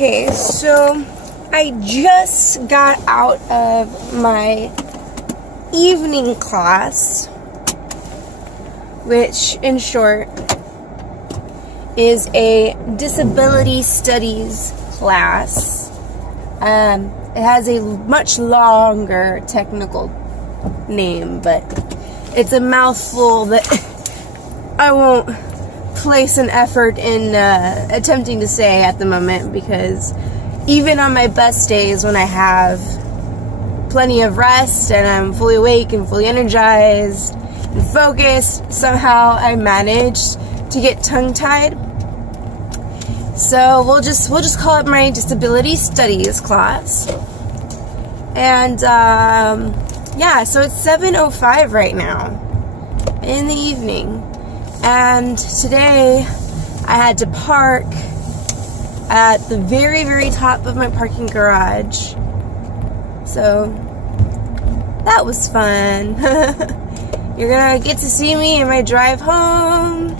Okay, so I just got out of my evening class, which in short is a disability studies class. It has a much longer technical name, but it's a mouthful that I won't place an effort in attempting to say at the moment, because even on my best days when I have plenty of rest and I'm fully awake and fully energized and focused, somehow I managed to get tongue-tied. So we'll just call it my disability studies class. And yeah, so it's 7:05 right now in the evening. And today I had to park at the very, very top of my parking garage. So that was fun. You're gonna get to see me in my drive home,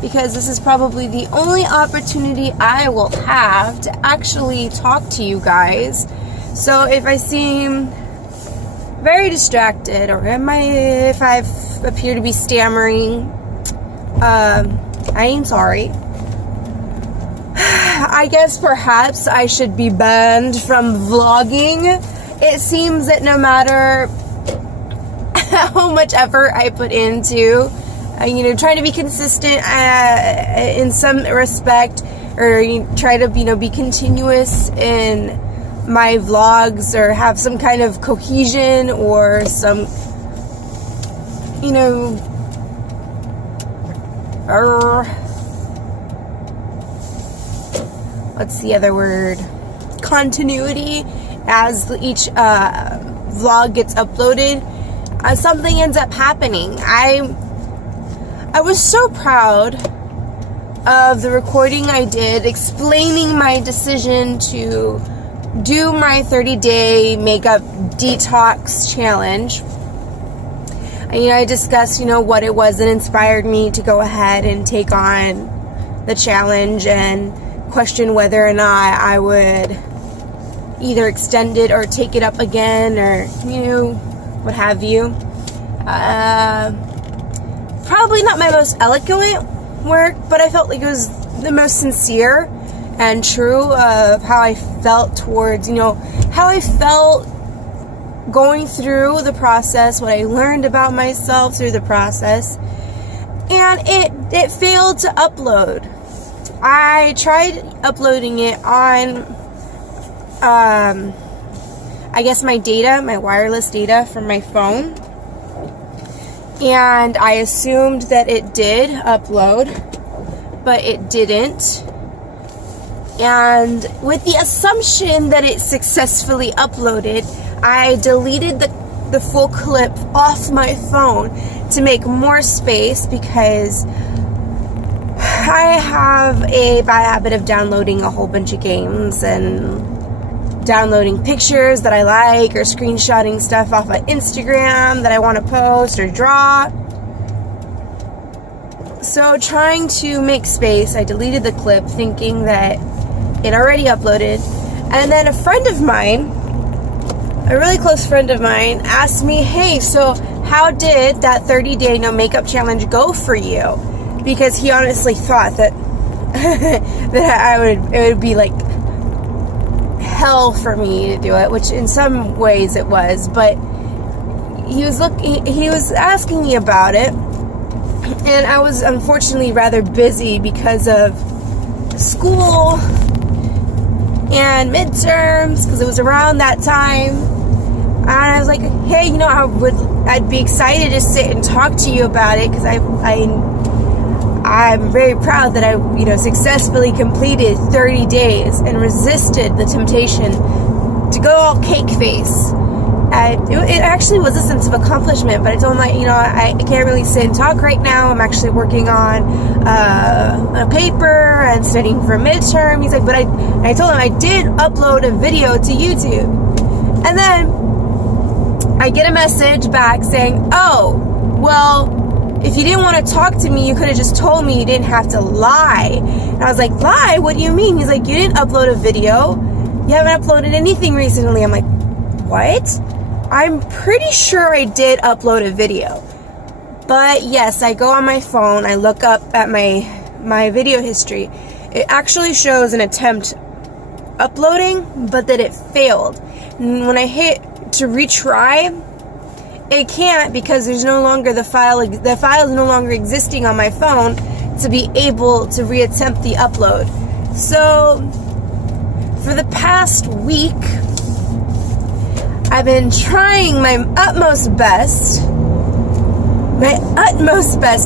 because this is probably the only opportunity I will have to actually talk to you guys. So if I seem very distracted, or if I appear to be stammering, I am sorry. I guess perhaps I should be banned from vlogging. It seems that no matter how much effort I put into, trying to be consistent in some respect, or try to, be continuous in my vlogs, or have some kind of cohesion, or some, what's the other word? Continuity as each vlog gets uploaded. Something ends up happening. I was so proud of the recording I did explaining my decision to do my 30-day makeup detox challenge. I discussed, what it was that inspired me to go ahead and take on the challenge, and question whether or not I would either extend it or take it up again, or, what have you. Probably not my most eloquent work, but I felt like it was the most sincere and true of how I felt towards, how I felt going through the process, what I learned about myself through the process. And it failed to upload. I tried uploading it on I guess my wireless data from my phone, and I assumed that it did upload, but it didn't. And with the assumption that it successfully uploaded, I deleted the full clip off my phone to make more space, because I have a bad habit of downloading a whole bunch of games and downloading pictures that I like, or screenshotting stuff off of Instagram that I want to post or draw. So trying to make space, I deleted the clip thinking that it already uploaded. And then a friend of mine, a really close friend of mine, asked me, hey, so how did that 30-day no makeup challenge go for you? Because he honestly thought that it would be like hell for me to do it, which in some ways it was, but he was asking me about it, and I was unfortunately rather busy because of school and midterms, because it was around that time. And I was like, hey, I'd be excited to sit and talk to you about it, because I'm very proud that I, successfully completed 30 days and resisted the temptation to go all cake face. It actually was a sense of accomplishment, but I told him, I can't really sit and talk right now. I'm actually working on a paper and studying for midterm. He's like, but I told him I did upload a video to YouTube. And then I get a message back saying, oh, well, if you didn't want to talk to me, you could have just told me. You didn't have to lie. And I was like, lie? What do you mean? He's like, you didn't upload a video. You haven't uploaded anything recently. I'm like, what? I'm pretty sure I did upload a video. But yes, I go on my phone, I look up at my video history. It actually shows an attempt uploading, but that it failed. And when I hit to retry, it can't, because there's no longer the file is no longer existing on my phone to be able to reattempt the upload. So for the past week, I've been trying my utmost best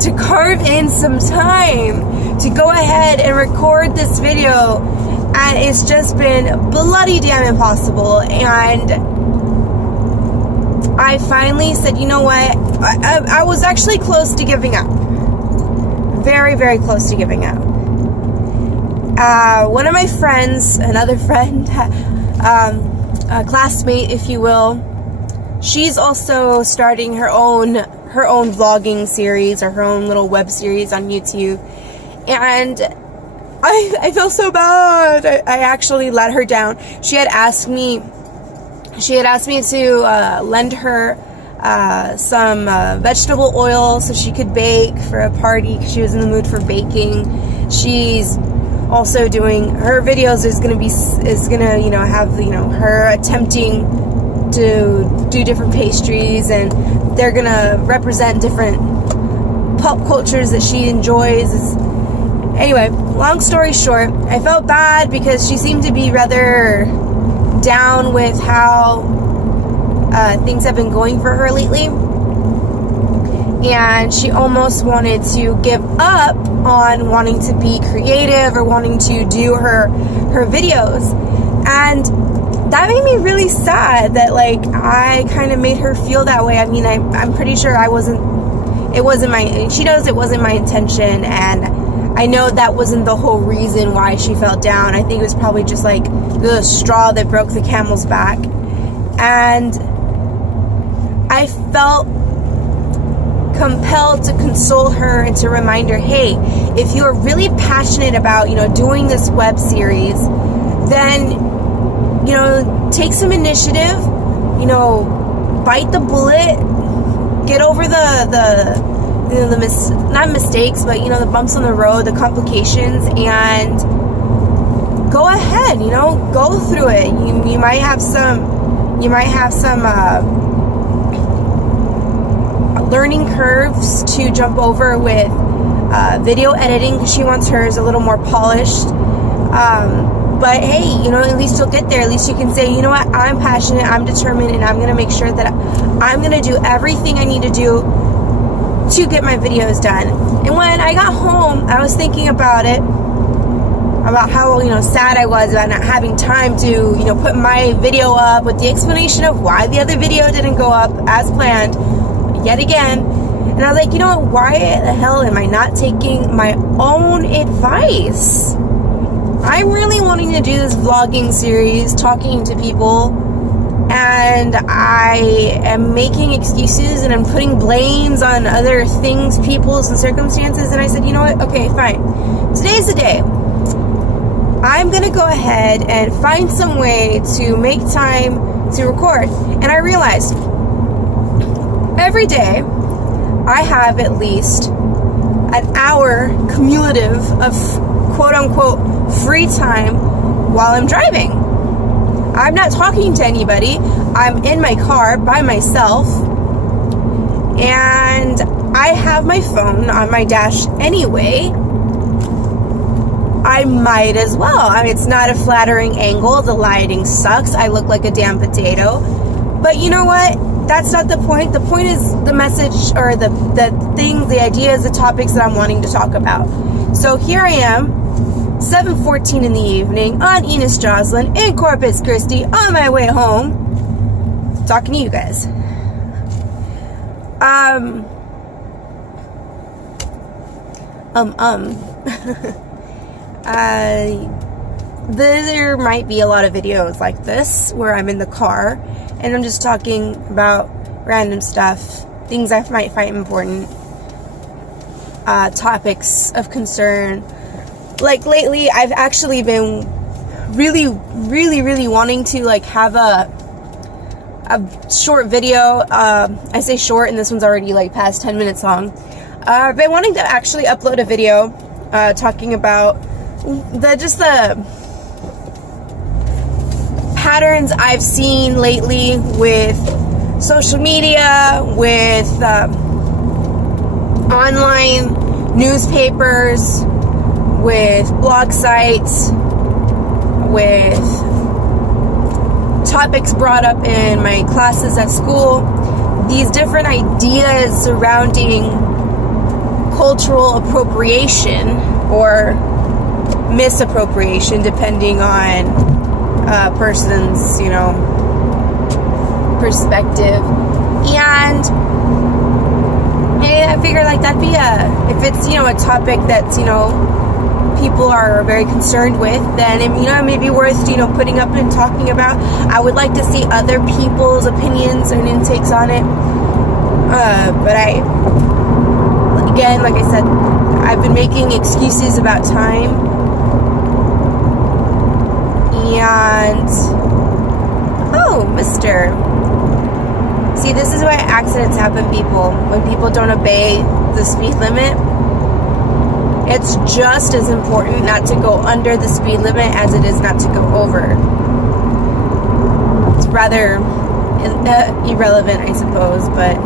to carve in some time to go ahead and record this video, and it's just been bloody damn impossible. And I finally said, you know what, I was actually close to giving up. Very, very close to giving up. One of my friends, another friend, a classmate, if you will, she's also starting her own vlogging series, or her own little web series on YouTube. And I feel so bad. I actually let her down. She had asked me to lend her some vegetable oil so she could bake for a party, because she was in the mood for baking. She's also doing her videos is gonna have her attempting to do different pastries, and they're gonna represent different pop cultures that she enjoys. Anyway, long story short, I felt bad because she seemed to be rather down with how things have been going for her lately, and she almost wanted to give up on wanting to be creative or wanting to do her videos. And that made me really sad that, like, I kind of made her feel that way. I mean, I'm pretty sure she knows it wasn't my intention, and I know that wasn't the whole reason why she felt down. I think it was probably just like the straw that broke the camel's back. And I felt compelled to console her and to remind her, hey, if you are really passionate about, doing this web series, then, take some initiative, bite the bullet, get over not mistakes, but the bumps on the road, the complications, and go ahead, go through it. You might have some learning curves to jump over with video editing, because she wants hers a little more polished. But hey, at least you'll get there. At least you can say, you know what, I'm passionate, I'm determined, and I'm going to make sure that I'm going to do everything I need to do to get my videos done. And when I got home, I was thinking about it, about how, sad I was about not having time to, put my video up, with the explanation of why the other video didn't go up as planned yet again. And I was like, why the hell am I not taking my own advice? I'm really wanting to do this vlogging series, talking to people, and I am making excuses, and I'm putting blames on other things, peoples, and circumstances. And I said, you know what, okay, fine, today's the day. I'm gonna go ahead and find some way to make time to record. And I realized every day I have at least an hour cumulative of quote-unquote free time while I'm driving. I'm not talking to anybody. I'm in my car by myself, and I have my phone on my dash anyway. I might as well. I mean, it's not a flattering angle. The lighting sucks. I look like a damn potato. But you know what? That's not the point. The point is the message, or the things, the ideas, the topics that I'm wanting to talk about. So here I am, 7:14 in the evening, on Enos Joslin in Corpus Christi, on my way home, talking to you guys. There might be a lot of videos like this where I'm in the car and I'm just talking about random stuff, things I might find important. topics of concern. Like lately, I've actually been really wanting to like have a short video. I say short, and this one's already like past 10 minutes long. I've been wanting to actually upload a video talking about the patterns I've seen lately with social media, with online newspapers, with blog sites, with topics brought up in my classes at school, these different ideas surrounding cultural appropriation or misappropriation, depending on a person's, perspective. And I figure like that'd be if it's, a topic that's, people are very concerned with, then it may be worth putting up and talking about. I would like to see other people's opinions and intakes on it, but again, like I said, I've been making excuses about time, and mister, see, this is why accidents happen, people. When people don't obey the speed limit, it's just as important not to go under the speed limit as it is not to go over. It's rather irrelevant, I suppose, but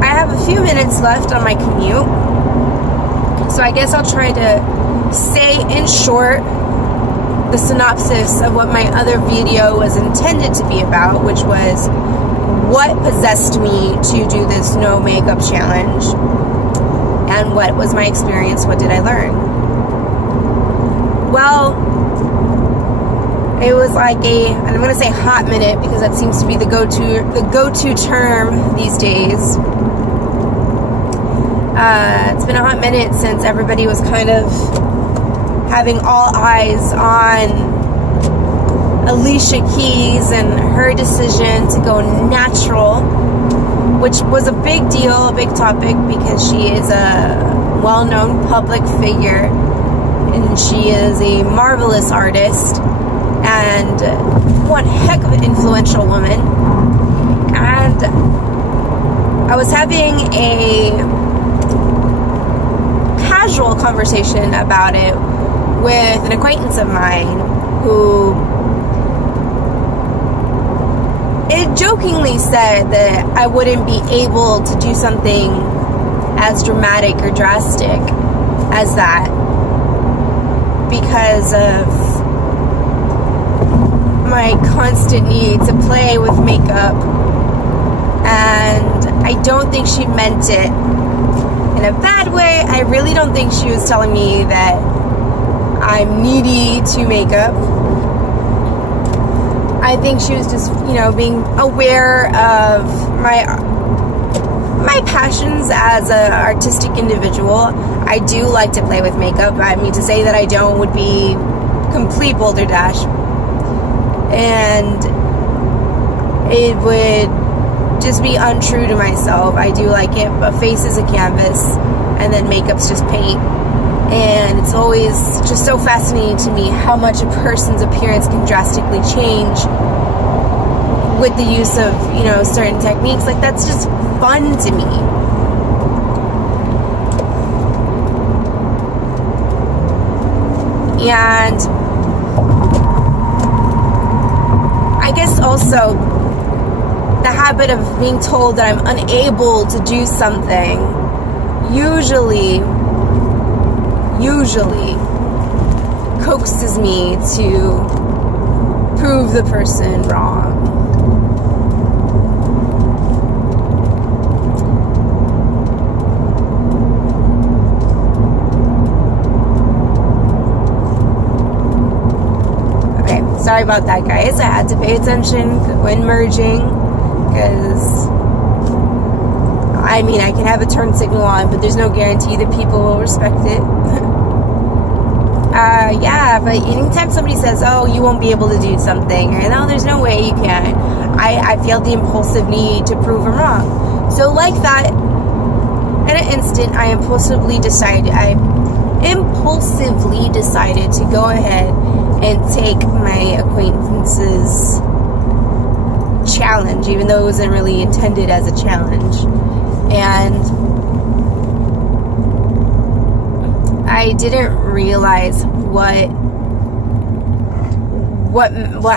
I have a few minutes left on my commute, so I guess I'll try to say in short the synopsis of what my other video was intended to be about, which was what possessed me to do this no makeup challenge, and what was my experience, what did I learn. Well, it was like and I'm going to say hot minute because that seems to be the go-to term these days. It's been a hot minute since everybody was kind of having all eyes on Alicia Keys and her decision to go natural, which was a big deal, a big topic, because she is a well-known public figure and she is a marvelous artist and one heck of an influential woman. And I was having a casual conversation about it with an acquaintance of mine who jokingly said that I wouldn't be able to do something as dramatic or drastic as that because of my constant need to play with makeup, and I don't think she meant it in a bad way. I really don't think she was telling me that I'm needy to makeup. I think she was just, being aware of my passions as an artistic individual. I do like to play with makeup. I mean, to say that I don't would be complete balderdash. And it would just be untrue to myself. I do like it. A face is a canvas, and then makeup's just paint. And it's always just so fascinating to me how much a person's appearance can drastically change with the use of, certain techniques. Like, that's just fun to me. And I guess also the habit of being told that I'm unable to do something usually coaxes me to prove the person wrong. Okay, sorry about that, guys. I had to pay attention when merging because I can have a turn signal on, but there's no guarantee that people will respect it. But anytime somebody says, oh, you won't be able to do something, or no, there's no way you can, I feel the impulsive need to prove them wrong. So like that, in an instant, I impulsively decided to go ahead and take my acquaintance's challenge, even though it wasn't really intended as a challenge. And I didn't realize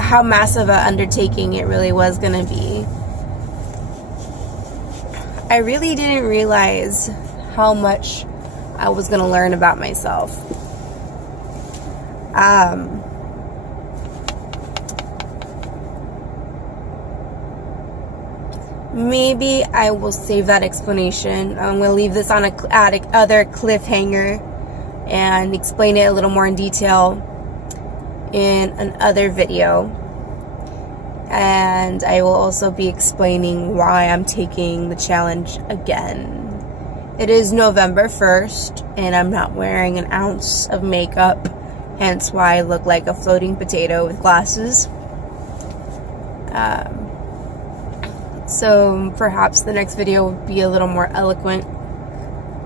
how massive an undertaking it really was going to be. I really didn't realize how much I was going to learn about myself. Maybe I will save that explanation. I'm going to leave this on other cliffhanger and explain it a little more in detail in another video. And I will also be explaining why I'm taking the challenge again. It is November 1st, and I'm not wearing an ounce of makeup, hence why I look like a floating potato with glasses. So perhaps the next video will be a little more eloquent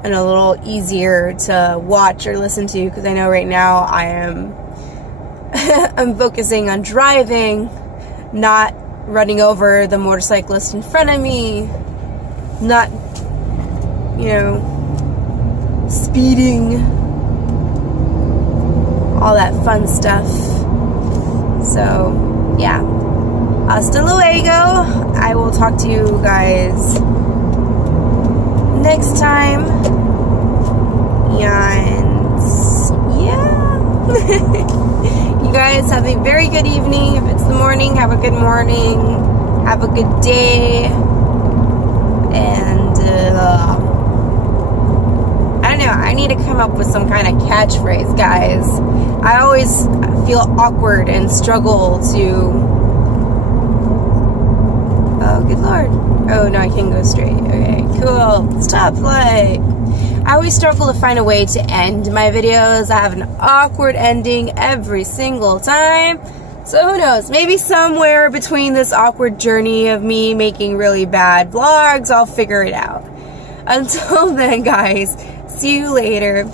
and a little easier to watch or listen to, because I know right now I am I'm focusing on driving, not running over the motorcyclist in front of me, not, speeding, all that fun stuff. So, yeah. Hasta luego. I will talk to you guys next time. And, yeah. You guys have a very good evening. If it's the morning, have a good morning. Have a good day. And I don't know, I need to come up with some kind of catchphrase, guys. I always feel awkward and struggle to... Oh, good lord. Oh, no, I can go straight. Okay, cool. Stoplight. I always struggle to find a way to end my videos. I have an awkward ending every single time. So who knows? Maybe somewhere between this awkward journey of me making really bad vlogs, I'll figure it out. Until then, guys, see you later.